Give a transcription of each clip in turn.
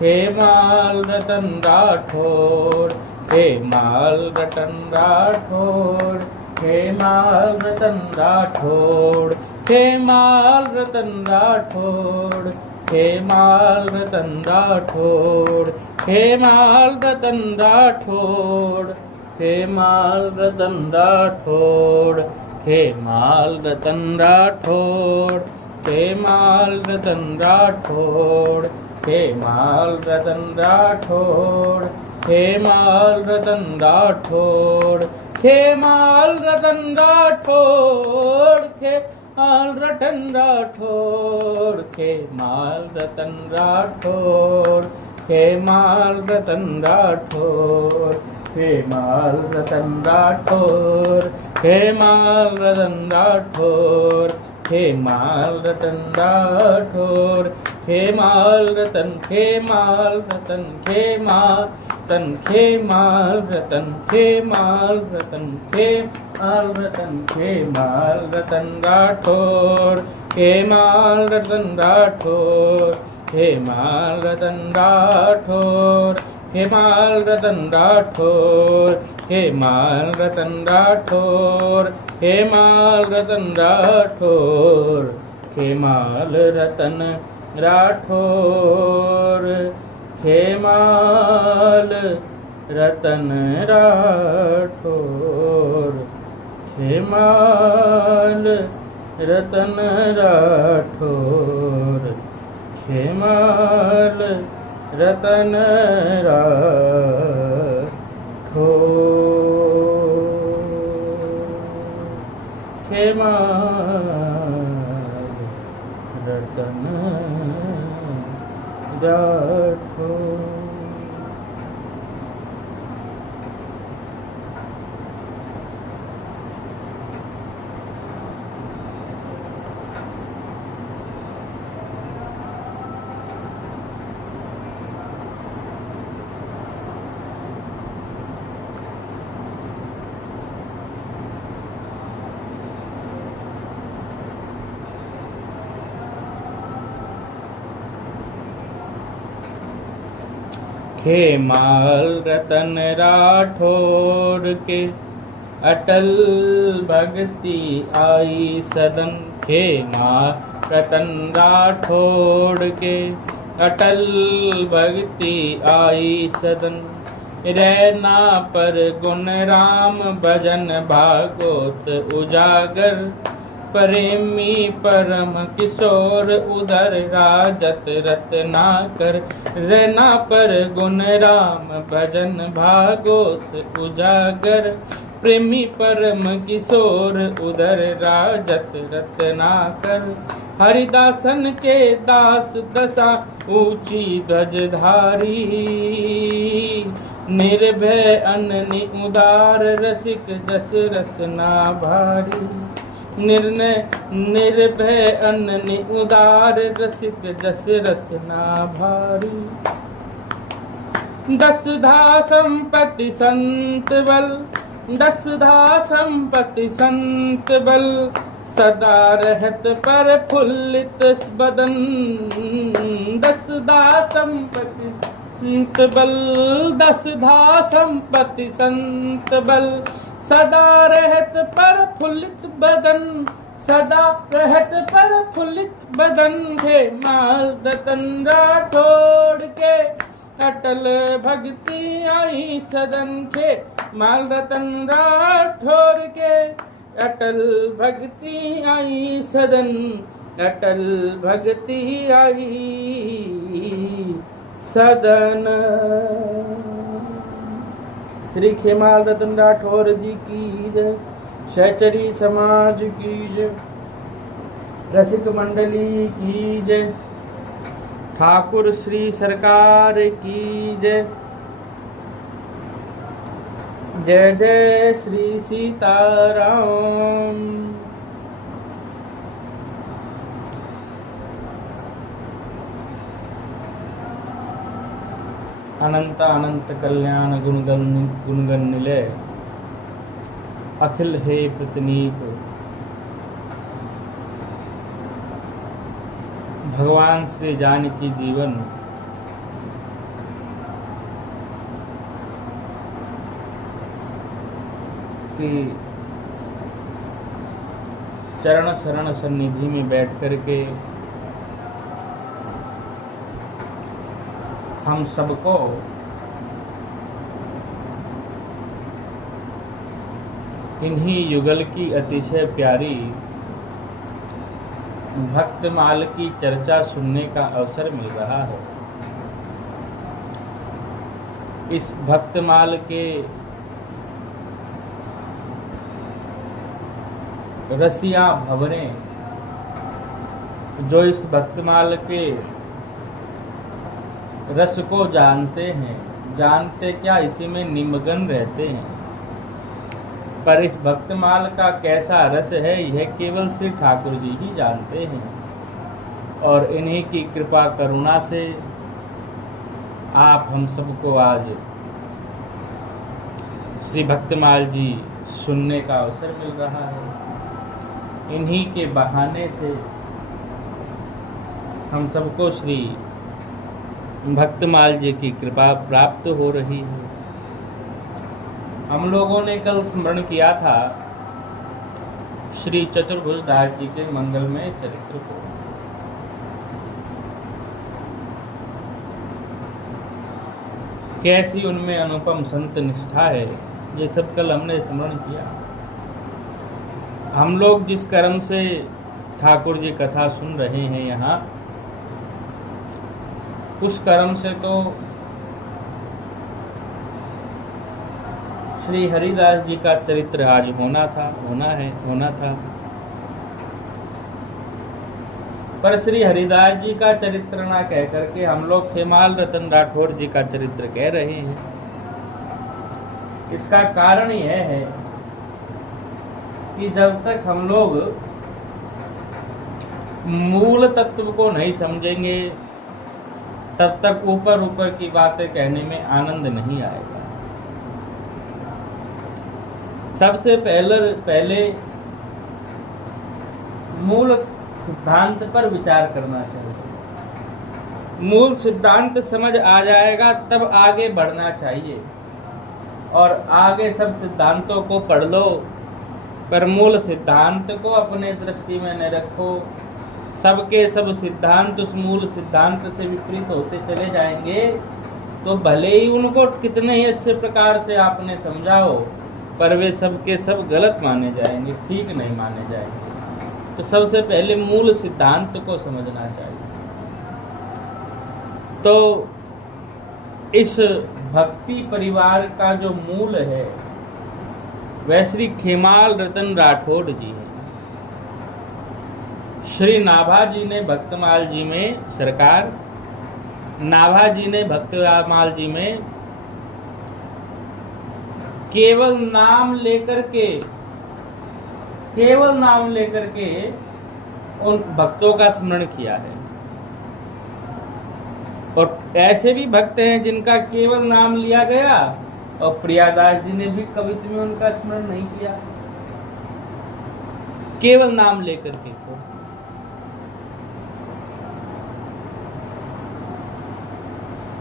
खेमाल रतन राठौर, खेमाल रतन राठौर, खेमाल रतन राठौर, खेमाल रतन राठौर, खेमाल रतन राठौर, खेमाल रतन राठौर, खेमाल रतन राठौर, खेमाल रतन राठौर, खेमाल रतन राठौर, खेमाल रतन राठौर, खेमाल रतन राठौर, खेमाल रतन राठौर, खेमाल रतन राठौर, खेमाल रतन राठौर, खेमाल रतन राठौर, खेमाल रतन राठौर, खेमाल रतन राठौर, खेमाल रतन राठौर, खेमाल रतन, खेमाल रतन, खेमाल रतन, खेमाल रतन, खेमाल रतन, खेमाल रतन, खेमाल रतन राठौर, खेमाल रतन राठौर, खेमाल रतन राठौर, खेमाल रतन राठौर, खेमाल रतन राठौर, खेमाल रतन राठौर, खेमाल रतन राठौर, खेमाल रतन राठौर, खेमाल रतन राठौर, खेमाल रतन राठौर, खेमाल रतन राठौर। खेमाल रतन राठौर के अटल भक्ति आई सदन, खेमाल रतन राठौर के अटल भक्ति आई सदन, रहना पर गुण राम भजन भागवत उजागर, प्रेमी परम किशोर उधर राजत रत्नाकर, रहना पर गुण राम भजन भागवत उजागर, प्रेमी परम किशोर उधर राजत रत्नाकर, हरिदासन के दास दशा ऊंची ध्वजधारी, निर्भय अननि उदार रसिक जस रसना भारी, निर्णय निर्भय अननि उदार रसिक जस रसना भारी, दसधा संपत्ति संत बल, दसधा संपत्ति संत बल, सदा रहत पर फुल्लित बदन, दसधा संपत्ति संत बल, दसधा संपत्ति संत बल, सदा रहत पर फुल्लित बदन, सदा रहत पर फुल्लित बदन, खेमाल रतन राठौर के अटल भक्ति आई सदन, खेमाल रतन राठौर के अटल भक्ति आई सदन, अटल भक्ति आई सदन। श्री खेमाल रतन राठौर जी की जय, सहचरी समाज की जय, रसिक मंडली की जय, ठाकुर श्री सरकार की जय, जय जय श्री सीताराम। अनंत अनंत कल्याण गुणगन निलय, अखिल हे प्रतनीक। भगवान श्री जानकी जीवन की चरण शरण सन्निधि में बैठ करके हम सबको इन्हीं युगल की अतिशय प्यारी भक्तमाल की चर्चा सुनने का अवसर मिल रहा है। इस भक्तमाल के रसिया भंवरे जो इस भक्तमाल के रस को जानते हैं, जानते क्या इसी में निमग्न रहते हैं, पर इस भक्तमाल का कैसा रस है यह केवल श्री ठाकुर जी ही जानते हैं। और इन्हीं की कृपा करुणा से आप हम सबको आज श्री भक्तमाल जी सुनने का अवसर मिल रहा है। इन्हीं के बहाने से हम सबको श्री भक्तमाल जी की कृपा प्राप्त हो रही है। हम लोगों ने कल स्मरण किया था श्री चतुर्भुज दास जी के मंगलमय चरित्र को। कैसी उनमें अनुपम संत निष्ठा है, ये सब कल हमने स्मरण किया। हम लोग जिस कर्म से ठाकुर जी कथा सुन रहे हैं यहाँ, उस कर्म से तो श्री हरिदास जी का चरित्र आज होना था। पर श्री हरिदास जी का चरित्र ना कह करके हम लोग खेमाल रतन राठौर जी का चरित्र कह रहे हैं। इसका कारण यह है कि जब तक हम लोग मूल तत्व को नहीं समझेंगे तब तक ऊपर ऊपर की बातें कहने में आनंद नहीं आएगा। सबसे पहले मूल सिद्धांत पर विचार करना चाहिए। मूल सिद्धांत समझ आ जाएगा तब आगे बढ़ना चाहिए। और आगे सब सिद्धांतों को पढ़ लो पर मूल सिद्धांत को अपने दृष्टि में न रखो। सबके सब सिद्धांत उस मूल सिद्धांत से विपरीत होते चले जाएंगे तो भले ही उनको कितने ही अच्छे प्रकार से आपने समझाओ पर वे सबके सब गलत माने जाएंगे, ठीक नहीं माने जाएंगे। तो सबसे पहले मूल सिद्धांत को समझना चाहिए। तो इस भक्ति परिवार का जो मूल है वह श्री खेमाल रतन राठौर जी है। श्री नाभा जी ने भक्तमाल जी में सरकार, नाभा जी ने भक्तमाल जी में केवल नाम लेकर के उन भक्तों का स्मरण किया है। और ऐसे भी भक्त हैं जिनका केवल नाम लिया गया और प्रियादास जी ने भी कवित्व में उनका स्मरण नहीं किया, केवल नाम लेकर के।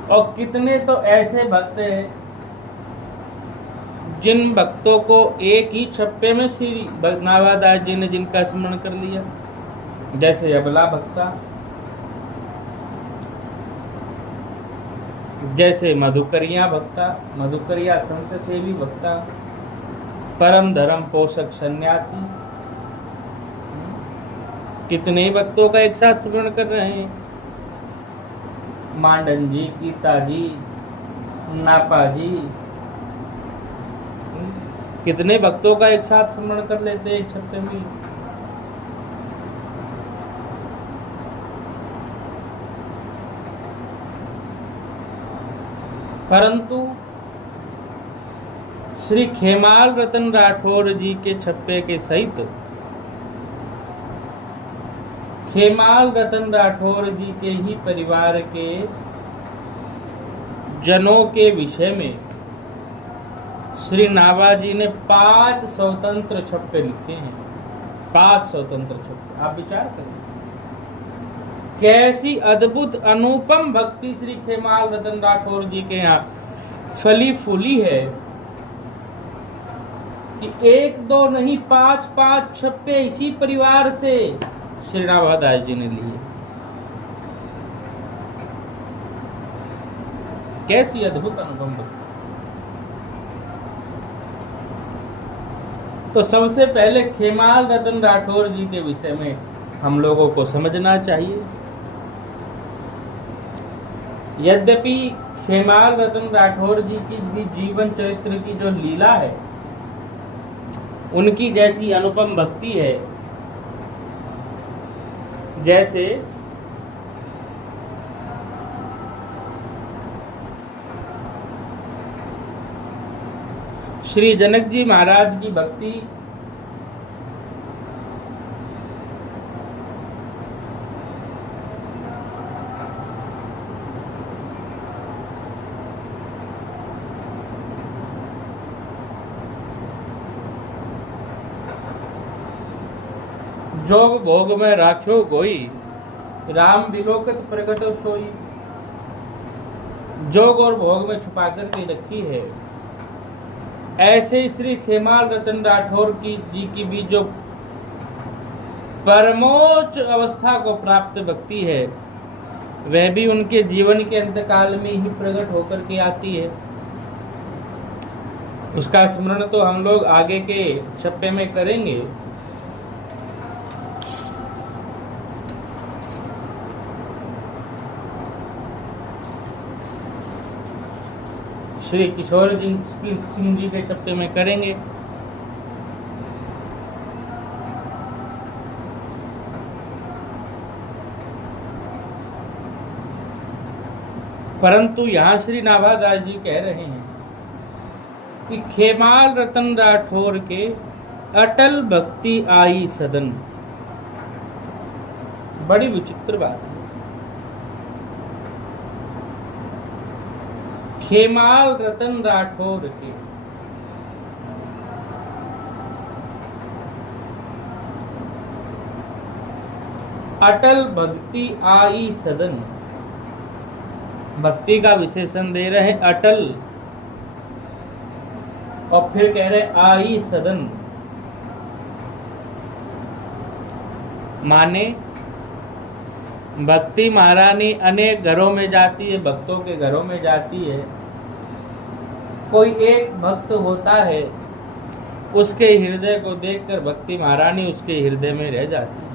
और कितने तो ऐसे भक्त हैं जिन भक्तों को एक ही छप्पे में श्री नाभादास जी ने जिनका स्मरण कर लिया, जैसे अबला भक्ता, जैसे मधुकरिया भक्ता, मधुकरिया संत सेवी भक्ता, परम धर्म पोषक सन्यासी, कितने भक्तों का एक साथ स्मरण कर रहे हैं। मांडन जी, गीता जी, नापा जी, कितने भक्तों का एक साथ स्मरण कर लेते हैं एक छप्पे में। परंतु श्री खेमाल रतन राठौर जी के छप्पे के सहित खेमाल रतन राठौर जी के ही परिवार के जनों के विषय में श्री नाभा जी ने 5 स्वतंत्र छप्पे लिखे हैं। 5 स्वतंत्र छप्पे, आप विचार करें कैसी अद्भुत अनुपम भक्ति श्री खेमाल रतन राठौर जी के यहाँ फली फूली है। कि 1-2 नहीं 5-5 छप्पे इसी परिवार से श्री नाभादास जी ने लिए। कैसी अद्भुत अनुभव। तो सबसे पहले खेमाल रतन राठौर जी के विषय में हम लोगों को समझना चाहिए। यद्यपि खेमाल रतन राठौर जी की भी जीवन चरित्र की जो लीला है, उनकी जैसी अनुपम भक्ति है, जैसे श्री जनक जी महाराज की भक्ति जोग भोग में राख्यो गोई, राम विलोकत प्रकट सोई। जोग और भोग में छुपा करके रखी है। ऐसे श्री खेमाल रतन राठौर जी की भी जो परमोच्च अवस्था को प्राप्त भक्ति है, वह भी उनके जीवन के अंतकाल में ही प्रकट होकर के आती है। उसका स्मरण तो हम लोग आगे के छप्पे में करेंगे। श्री किशोर सिंह जी के छप्पे में करेंगे। परंतु यहाँ श्री नाभादास जी कह रहे हैं कि खेमाल रतन राठौर के अटल भक्ति आई सदन। बड़ी विचित्र बात है। खेमाल रतन राठौर के अटल भक्ति आई सदन। भक्ति का विशेषण दे रहे हैं अटल, और फिर कह रहे आई सदन, माने भक्ति महारानी अनेक घरों में जाती है, भक्तों के घरों में जाती है। कोई एक भक्त होता है, उसके हृदय को देखकर भक्ति महारानी उसके हृदय में रह जाती है।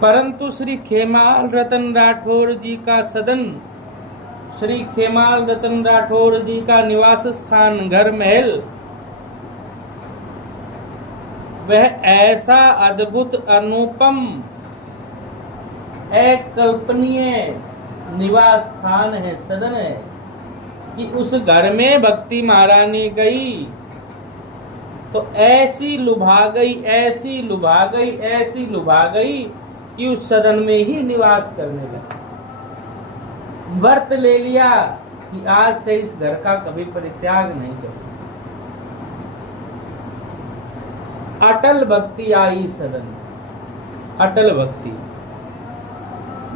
परंतु श्री खेमाल रतन राठौर जी का सदन, श्री खेमाल रतन राठौर जी का निवास स्थान, घर महल, वह ऐसा अद्भुत अनुपम अकल्पनीय निवास स्थान है, सदन है, कि उस घर में भक्ति महारानी गई तो ऐसी लुभा गई, ऐसी लुभा गई, ऐसी लुभा गई कि उस सदन में ही निवास करने लगी। व्रत ले लिया कि आज से इस घर का कभी परित्याग नहीं करें। अटल भक्ति आई सदन। अटल भक्ति,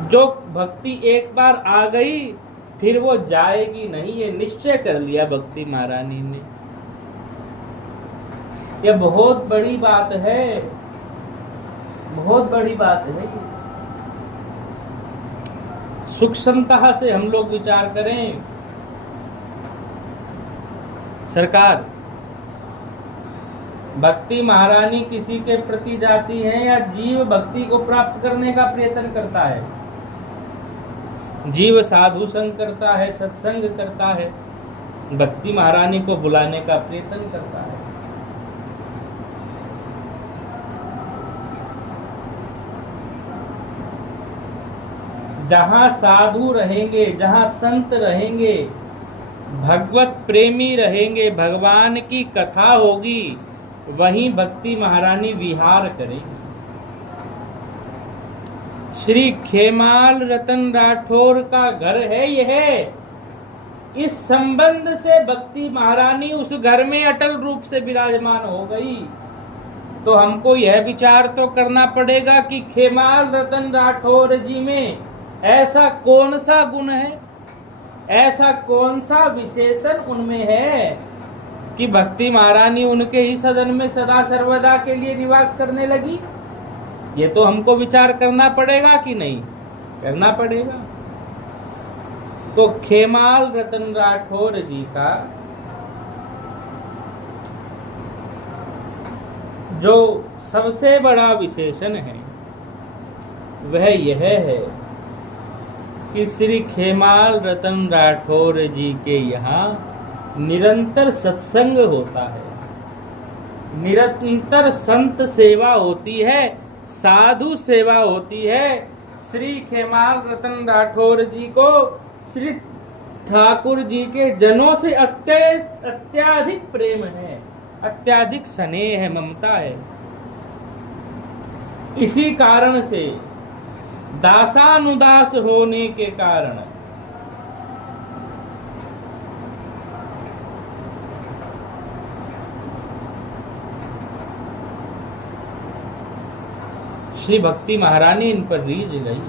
जो भक्ति एक बार आ गई फिर वो जाएगी नहीं, ये निश्चय कर लिया भक्ति महारानी ने। ये बहुत बड़ी बात है, बहुत बड़ी बात है। सूक्ष्मता से हम लोग विचार करें। सरकार, भक्ति महारानी किसी के प्रति जाती है या जीव भक्ति को प्राप्त करने का प्रयत्न करता है? जीव साधु संग करता है, सत्संग करता है, भक्ति महारानी को बुलाने का प्रयत्न करता है। जहां साधु रहेंगे, जहां संत रहेंगे, भगवत प्रेमी रहेंगे, भगवान की कथा होगी, वहीं भक्ति महारानी विहार करेंगी। श्री खेमाल रतन राठौर का घर है यह। इस संबंध से भक्ति महारानी उस घर में अटल रूप से विराजमान हो गई। तो हमको यह विचार तो करना पड़ेगा कि खेमाल रतन राठौर जी में ऐसा कौन सा गुण है, ऐसा कौन सा विशेषण उनमें है कि भक्ति महारानी उनके ही सदन में सदा सर्वदा के लिए निवास करने लगी? ये तो हमको विचार करना पड़ेगा कि नहीं? करना पड़ेगा। तो खेमाल रतन राठौर जी का जो सबसे बड़ा विशेषण है वह यह है कि श्री खेमाल रतन राठौर जी के यहाँ निरंतर सत्संग होता है, निरंतर संत सेवा होती है, साधु सेवा होती है। श्री खेमाल रतन राठौर जी को श्री ठाकुर जी के जनों से अत्याधिक प्रेम है, अत्याधिक स्नेह है, ममता है। इसी कारण से दासानुदास होने के कारण श्री भक्ति महारानी इन पर रीझ गई।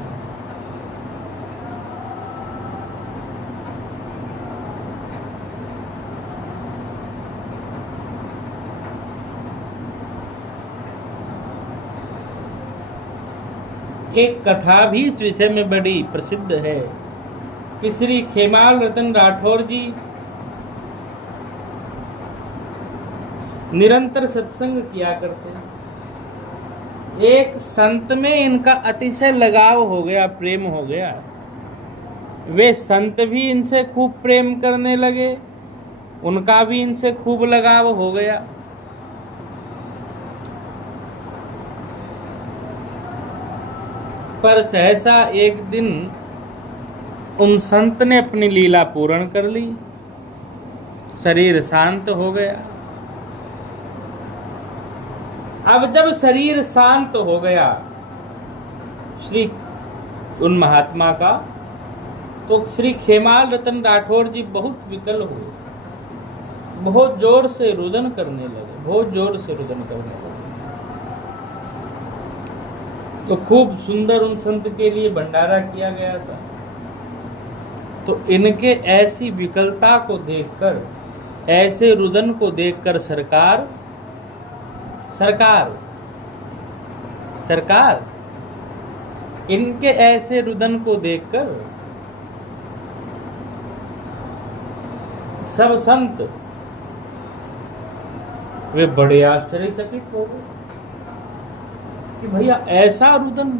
एक कथा भी इस विषय में बड़ी प्रसिद्ध है कि श्री खेमाल रतन राठौर जी निरंतर सत्संग किया करते हैं। एक संत में इनका अतिशय लगाव हो गया, प्रेम हो गया। वे संत भी इनसे खूब प्रेम करने लगे, उनका भी इनसे खूब लगाव हो गया। पर सहसा एक दिन उन संत ने अपनी लीला पूर्ण कर ली, शरीर शांत हो गया। अब जब शरीर शांत हो गया श्री उन महात्मा का, तो श्री खेमाल रतन राठौर जी बहुत विकल हुए, बहुत जोर से रुदन करने लगे, बहुत जोर से रुदन करने लगे। तो खूब सुंदर उन संत के लिए भंडारा किया गया था। तो इनके ऐसी विकलता को देखकर, ऐसे रुदन को देखकर सरकार इनके ऐसे रुदन को देखकर सब संत वे बड़े आश्चर्यचकित हो गए कि भैया ऐसा रुदन,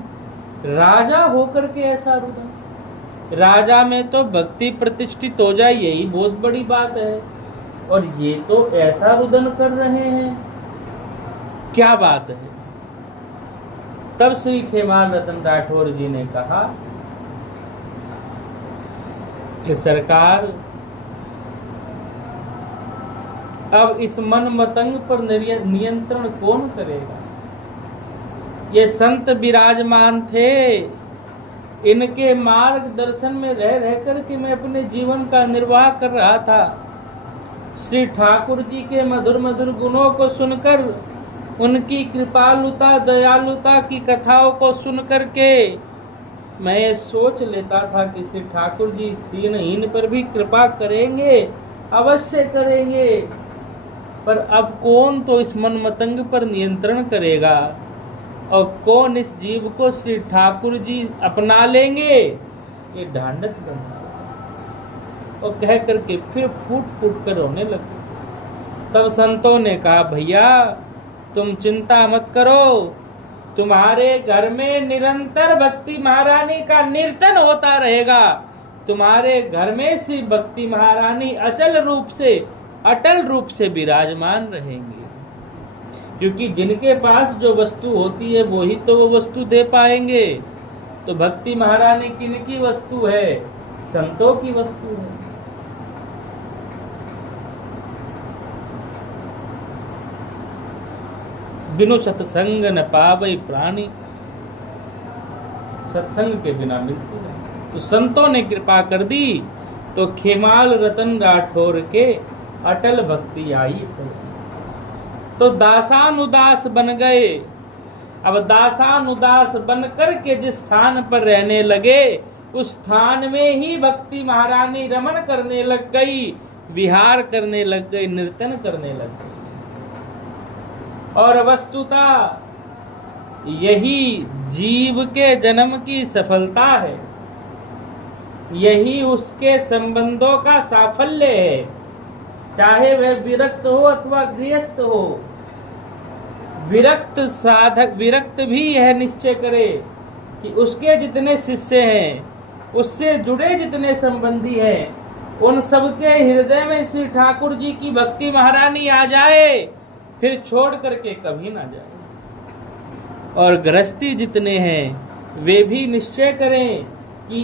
राजा होकर के ऐसा रुदन, राजा में तो भक्ति प्रतिष्ठित हो जाए यही बहुत बड़ी बात है, और ये तो ऐसा रुदन कर रहे हैं, क्या बात है। तब श्री खेमाल रतन राठौर जी ने कहा कि सरकार, अब इस मन मतंग पर नियंत्रण कौन करेगा? ये संत विराजमान थे, इनके मार्गदर्शन में रह रहकर के मैं अपने जीवन का निर्वाह कर रहा था। श्री ठाकुर जी के मधुर मधुर गुणों को सुनकर, उनकी कृपालुता दयालुता की कथाओं को सुनकर के मैं ये सोच लेता था कि श्री ठाकुर जी इस दीनहीन पर भी कृपा करेंगे, अवश्य करेंगे। पर अब कौन तो इस मन मतंग पर नियंत्रण करेगा और कौन इस जीव को श्री ठाकुर जी अपना लेंगे, ये ढांढस बना और कह करके फिर फूट फूट कर रोने लगे। तब संतों ने कहा, भैया तुम चिंता मत करो, तुम्हारे घर में निरंतर भक्ति महारानी का कीर्तन होता रहेगा। तुम्हारे घर में श्री भक्ति महारानी अटल रूप से विराजमान रहेंगी, क्योंकि जिनके पास जो वस्तु होती है वो ही तो वो वस्तु दे पाएंगे। तो भक्ति महारानी किनकी वस्तु है? संतों की वस्तु है। बिनु सत्संग न पावई प्राणी, सत्संग के बिना मिलती नहीं। तो संतों ने कृपा कर दी, तो खेमाल रतन राठौर के अटल भक्ति आई सही। तो दासानुदास बन गए। अब दासानुदास बन कर के जिस स्थान पर रहने लगे, उस स्थान में ही भक्ति महारानी रमण करने लग गई। विहार करने लग गए, नर्तन करने लग गए। और वस्तुतः यही जीव के जन्म की सफलता है, यही उसके संबंधों का साफल्य है, चाहे वह विरक्त हो अथवा गृहस्थ हो। विरक्त साधक, विरक्त भी यह निश्चय करे कि उसके जितने शिष्य हैं, उससे जुड़े जितने संबंधी हैं, उन सबके हृदय में श्री ठाकुर जी की भक्ति महारानी आ जाए, फिर छोड़ करके कभी ना जाए। और गृहस्थी जितने हैं वे भी निश्चय करें कि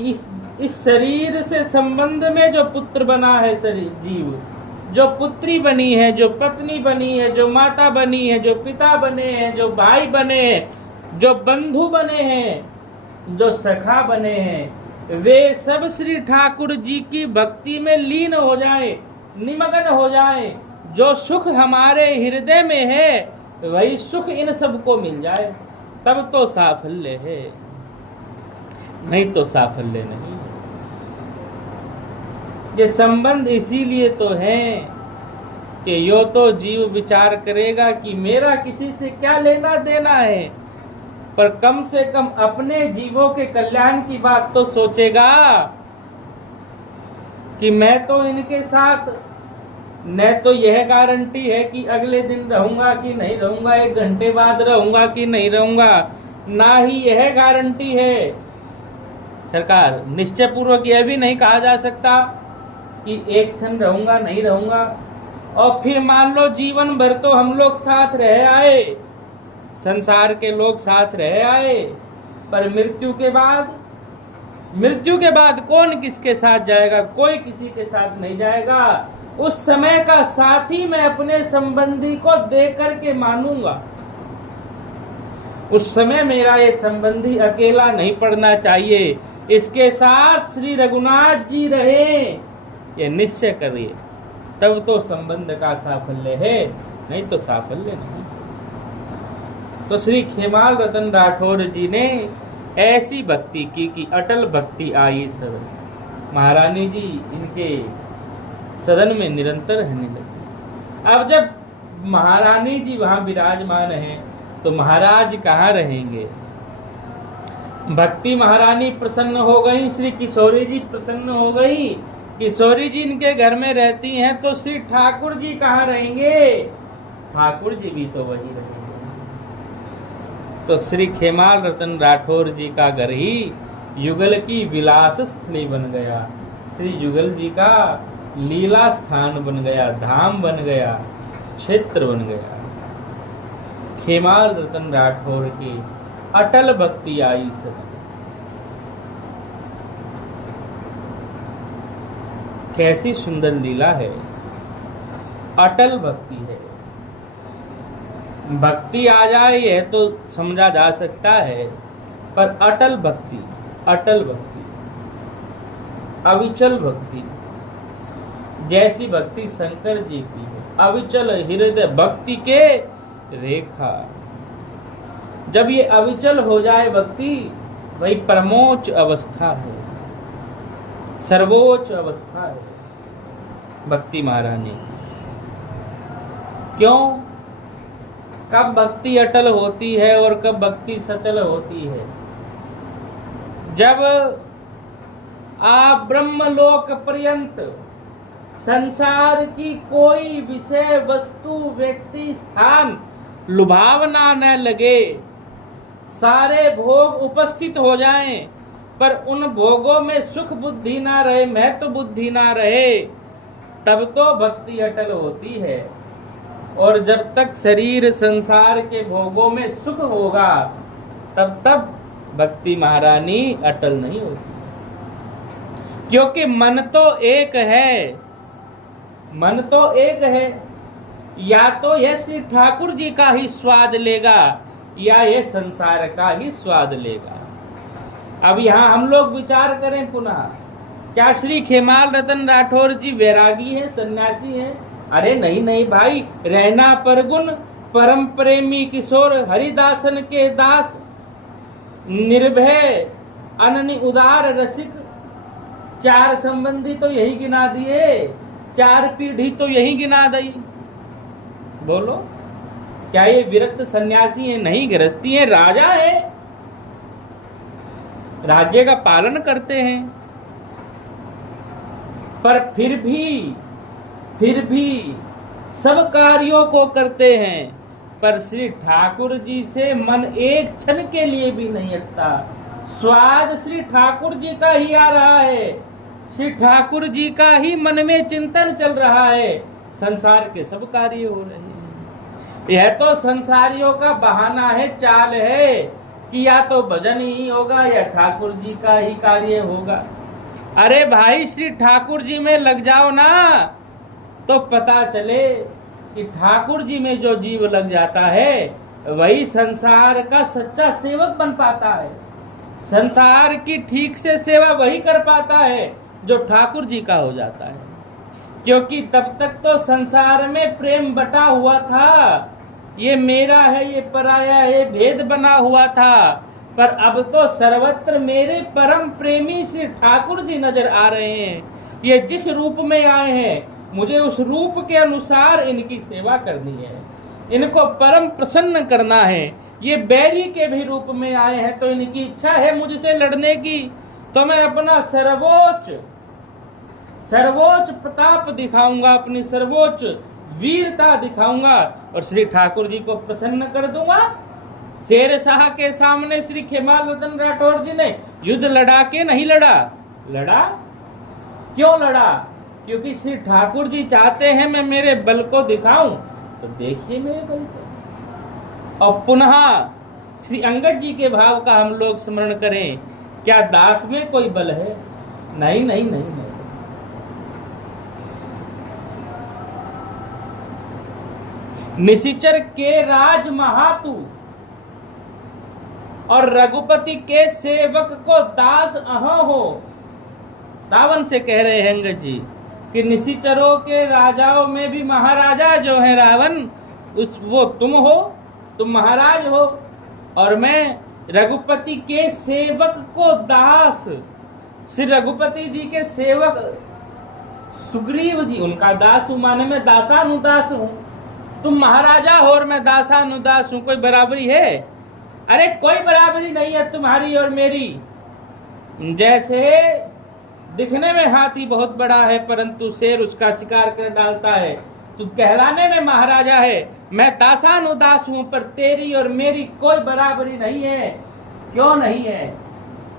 इस शरीर से संबंध में जो पुत्र बना है, शरीर जीव जो पुत्री बनी है, जो पत्नी बनी है, जो माता बनी है, जो पिता बने हैं, जो भाई बने हैं, जो बंधु बने हैं, जो सखा बने हैं, वे सब श्री ठाकुर जी की भक्ति में लीन हो जाएं, निमग्न हो जाएं। जो सुख हमारे हृदय में है वही सुख इन सबको मिल जाए, तब तो साफल्य है, नहीं तो साफल्य नहीं। ये संबंध इसीलिए तो है कि यो तो जीव विचार करेगा कि मेरा किसी से क्या लेना देना है, पर कम से कम अपने जीवों के कल्याण की बात तो सोचेगा कि मैं तो इनके साथ न तो यह गारंटी है कि अगले दिन रहूंगा कि नहीं रहूंगा, 1 घंटे बाद रहूंगा कि नहीं रहूंगा, ना ही यह गारंटी है सरकार। निश्चय पूर्वक यह भी नहीं कहा जा सकता कि एक क्षण रहूंगा नहीं रहूंगा, और फिर मान लो जीवन भर तो हम लोग साथ रह आए, संसार के लोग साथ रह आए, पर मृत्यु के बाद कौन किसके साथ जाएगा? कोई किसी के साथ नहीं जाएगा। उस समय का साथी मैं अपने संबंधी को दे करके मानूंगा। उस समय मेरा ये संबंधी अकेला नहीं पड़ना चाहिए, इसके साथ श्री रघुनाथ जी रहे, ये निश्चय करिए, तब तो संबंध का साफल्य है, नहीं तो साफल्य नहीं। तो श्री खेमाल रतन राठौर जी ने ऐसी भक्ति की कि अटल भक्ति आई सदन। महारानी जी इनके सदन में निरंतर रहने लगी। अब जब महारानी जी वहां विराजमान हैं तो महाराज कहाँ रहेंगे? भक्ति महारानी प्रसन्न हो गई, श्री किशोरी जी प्रसन्न हो गई, किशोरी जी इनके घर में रहती हैं, तो श्री ठाकुर जी कहाँ रहेंगे? ठाकुर जी भी तो वही रहेंगे। तो श्री खेमाल रतन राठौर जी का घर ही युगल की विलास स्थली बन गया, श्री युगल जी का लीला स्थान बन गया, धाम बन गया, क्षेत्र बन गया। खेमाल रतन राठौर की अटल भक्ति आई सर। कैसी सुंदर लीला है, अटल भक्ति है। भक्ति आ जाए यह तो समझा जा सकता है, पर अटल भक्ति, अविचल भक्ति, जैसी भक्ति शंकर जी की है, अविचल हृदय भक्ति के रेखा। जब ये अविचल हो जाए भक्ति, वही परमोच्च अवस्था है, सर्वोच्च अवस्था है भक्ति महारानी की। क्यों? कब भक्ति अटल होती है और कब भक्ति सचल होती है? जब आप ब्रह्मलोक पर्यंत संसार की कोई विषय वस्तु व्यक्ति स्थान लुभावना न लगे, सारे भोग उपस्थित हो जाएं, पर उन भोगों में सुख बुद्धि ना रहे, महत्व बुद्धि ना रहे, तब तो भक्ति अटल होती है। और जब तक शरीर संसार के भोगों में सुख होगा, तब तक भक्ति महारानी अटल नहीं होती। क्योंकि मन तो एक है, मन तो एक है, या तो यह श्री ठाकुर जी का ही स्वाद लेगा या यह संसार का ही स्वाद लेगा। अब यहाँ हम लोग विचार करें पुनः, क्या श्री खेमाल रतन राठौर जी वैरागी हैं, सन्यासी हैं? अरे नहीं नहीं भाई, रहना परगुण परम प्रेमी किशोर हरिदासन के दास, निर्भय अनन्य उदार रसिक, 4 संबंधी तो यही गिना दिए। 4 पीढ़ी तो यही गिना दई। बोलो, क्या ये विरक्त सन्यासी हैं? नहीं, गृहस्थी है, राजा है, राज्य का पालन करते हैं। पर फिर भी सब कार्यों को करते हैं, पर श्री ठाकुर जी से मन एक क्षण के लिए भी नहीं हटता। स्वाद श्री ठाकुर जी का ही आ रहा है, श्री ठाकुर जी का ही मन में चिंतन चल रहा है, संसार के सब कार्य हो रहे हैं। यह तो संसारियों का बहाना है, चाल है कि या तो भजन ही होगा या ठाकुर जी का ही कार्य होगा। अरे भाई, श्री ठाकुर जी में लग जाओ ना, तो पता चले कि ठाकुर जी में जो जीव लग जाता है वही संसार का सच्चा सेवक बन पाता है। संसार की ठीक से सेवा वही कर पाता है जो ठाकुर जी का हो जाता है। क्योंकि तब तक तो संसार में प्रेम बटा हुआ था, ये मेरा है, ये पराया है, भेद बना हुआ था। पर अब तो सर्वत्र मेरे परम प्रेमी श्री ठाकुर जी नजर आ रहे हैं। ये जिस रूप में आए हैं, मुझे उस रूप के अनुसार इनकी सेवा करनी है, इनको परम प्रसन्न करना है। ये बैरी के भी रूप में आए हैं, तो इनकी इच्छा है मुझसे लड़ने की, तो मैं अपना सर्वोच्च प्रताप दिखाऊंगा, अपनी सर्वोच्च वीरता दिखाऊंगा और श्री ठाकुर जी को प्रसन्न कर दूंगा। शेर शाह के सामने श्री खेमाल रतन राठौर जी ने युद्ध लड़ा के नहीं लड़ा। क्यों लड़ा? क्योंकि श्री ठाकुर जी चाहते हैं मैं मेरे बल को दिखाऊं, तो देखिए मेरे बल को। और पुनः श्री अंगद जी के भाव का हम लोग स्मरण करें, क्या दास में कोई बल है? नहीं। निशिचर के राज महातु और रघुपति के सेवक को दास अहो हो। रावण से कह रहे हैं अंगद जी कि निशिचरों के राजाओं में भी महाराजा जो है रावण, वो तुम हो, तुम महाराज हो, और मैं रघुपति के सेवक को दास। श्री रघुपति जी के सेवक सुग्रीव जी, उनका दास हूं, माने मैं दासानुदास हूं। तुम महाराजा हो और मैं दासानुदास हूं, कोई बराबरी है? अरे कोई बराबरी नहीं है तुम्हारी और मेरी। जैसे दिखने में हाथी बहुत बड़ा है परंतु शेर उसका शिकार कर डालता है, तू कहलाने में महाराजा है, मैं दासानुदास हूं, पर तेरी और मेरी कोई बराबरी नहीं है। क्यों नहीं है?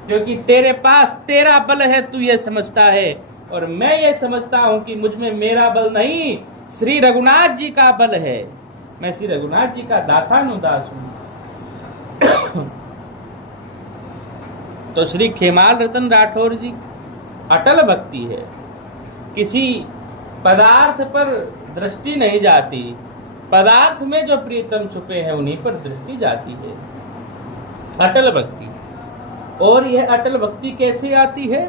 क्योंकि तेरे पास तेरा बल है, तू ये समझता है, और मैं ये समझता हूं कि मुझ में मेरा बल नहीं, श्री रघुनाथ जी का बल है। मैं श्री रघुनाथ जी का दासानुदास हूं। तो श्री खेमाल रतन राठौर जी अटल भक्ति है, किसी पदार्थ पर दृष्टि नहीं जाती, पदार्थ में जो प्रीतम छुपे हैं उन्हीं पर दृष्टि जाती है, अटल भक्ति। और यह अटल भक्ति कैसे आती है?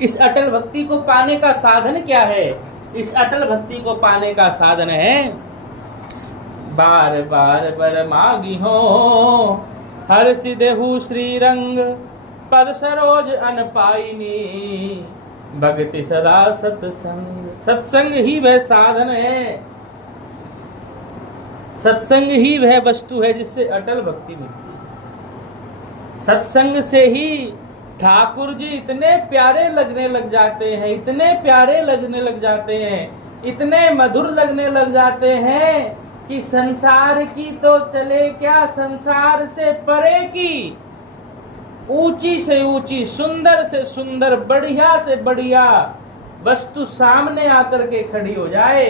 इस अटल भक्ति को पाने का साधन क्या है? इस अटल भक्ति को पाने का साधन है बार बार बर मागी हो हर सिदेहु श्री रंग पद सरोज अन पाइनी भक्ति सदा सत्संग। सत्संग ही वह साधन है, सत्संग ही वह वस्तु है जिससे अटल भक्ति मिलती है। सत्संग से ही ठाकुर जी इतने प्यारे लगने लग जाते हैं, इतने प्यारे लगने लग जाते हैं, इतने मधुर लगने लग जाते हैं कि संसार की तो चले क्या, संसार से परे की ऊंची से ऊंची, सुंदर से सुंदर, बढ़िया से बढ़िया वस्तु सामने आकर के खड़ी हो जाए,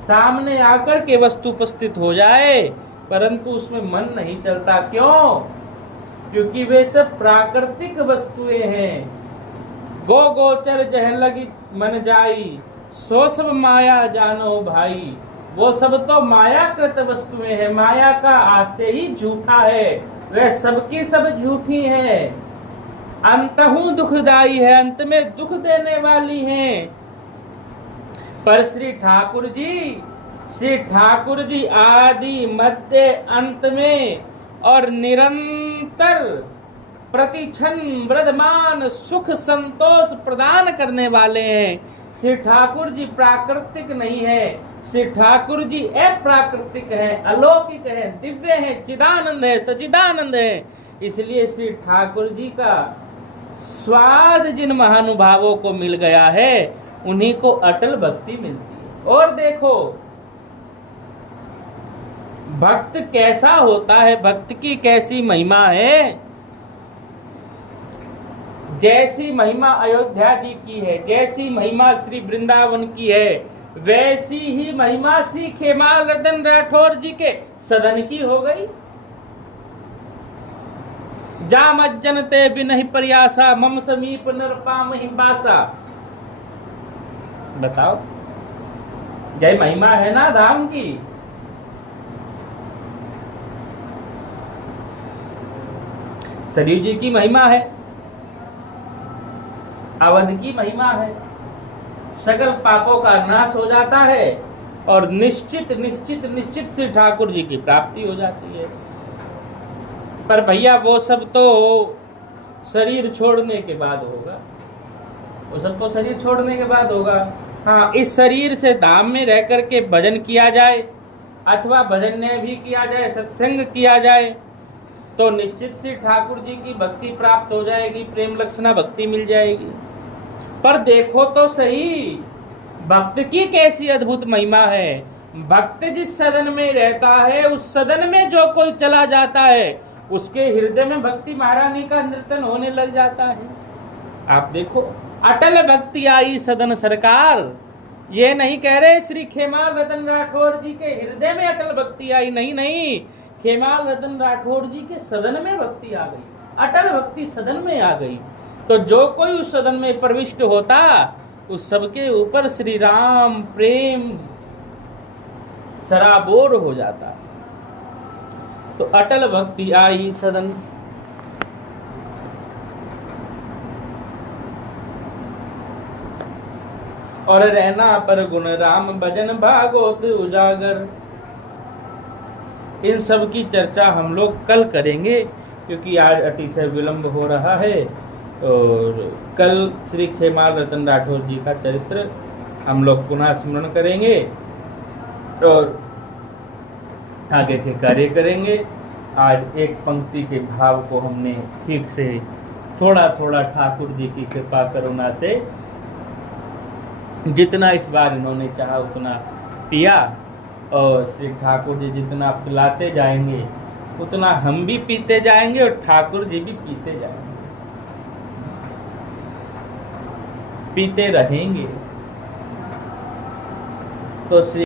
सामने आकर के वस्तु उपस्थित हो जाए, परंतु उसमें मन नहीं चलता। क्यों? क्योंकि वे सब प्राकृतिक वस्तुएं हैं। गो गोचर जह लगी मन जाई सो सब माया जानो भाई। वो सब तो मायाकृत वस्तुएं हैं, माया का आशय ही झूठा है, वह सबकी सब झूठी है। अंतहु दुखदाई है, अंत में दुख देने वाली हैं। पर श्री ठाकुर जी आदि मध्य अंत में और निरंतर प्रतिक्षण वर्धमान सुख संतोष प्रदान करने वाले हैं। श्री ठाकुर जी प्राकृतिक नहीं है, श्री ठाकुर जी अप्राकृतिक है, अलौकिक है, दिव्य है, चिदानंद है, सचिदानंद है। इसलिए श्री ठाकुर जी का स्वाद जिन महानुभावों को मिल गया है उन्हीं को अटल भक्ति मिलती है। और देखो भक्त कैसा होता है, भक्त की कैसी महिमा है। जैसी महिमा अयोध्या जी की है, जैसी महिमा श्री वृंदावन की है, वैसी ही महिमा श्री खेमाल रतन राठौर जी के सदन की हो गई। जा मज्जन ते बिनहि प्रयासा, मम समीप नर पामहि बासा। बताओ, जय महिमा है ना धाम की। सरयू जी की महिमा है, अवध की महिमा है, सकल पापों का नाश हो जाता है और निश्चित निश्चित निश्चित श्री ठाकुर जी की प्राप्ति हो जाती है। पर भैया वो सब तो शरीर छोड़ने के बाद होगा, वो सब तो शरीर छोड़ने के बाद होगा। हाँ, इस शरीर से धाम में रह करके भजन किया जाए अथवा भजन ने भी किया जाए, सत्संग किया जाए तो निश्चित श्री ठाकुर जी की भक्ति प्राप्त हो जाएगी, प्रेम लक्षणा भक्ति मिल जाएगी। पर देखो तो सही भक्त की कैसी अद्भुत महिमा है। भक्त जिस सदन में रहता है उस सदन में जो कोई चला जाता है उसके हृदय में भक्ति महारानी का नर्तन होने लग जाता है। आप देखो, अटल भक्ति आई सदन सरकार। ये नहीं कह रहे श्री खेमाल रतन राठौर जी के हृदय में अटल भक्ति आई, नहीं नहीं, खेमाल रतन राठौर जी के सदन में भक्ति आ गई, अटल भक्ति सदन में आ गई। तो जो कोई उस सदन में प्रविष्ट होता उस सबके ऊपर श्री राम प्रेम सराबोर हो जाता। तो अटल भक्ति आई सदन। और रहना पर गुण राम भजन भागवत उजागर। इन सब की चर्चा हम लोग कल करेंगे क्योंकि आज अतिशय विलंब हो रहा है। और कल श्री खेमाल रतन राठौर जी का चरित्र हम लोग पुनः स्मरण करेंगे और आगे के कार्य करेंगे। आज एक पंक्ति के भाव को हमने ठीक से थोड़ा थोड़ा ठाकुर जी की कृपा करुणा से जितना इस बार इन्होंने चाहा उतना पिया, और श्री ठाकुर जी जितना पिलाते जाएंगे उतना हम भी पीते जाएंगे और ठाकुर जी भी पीते जाएंगे, पीते रहेंगे। तो श्री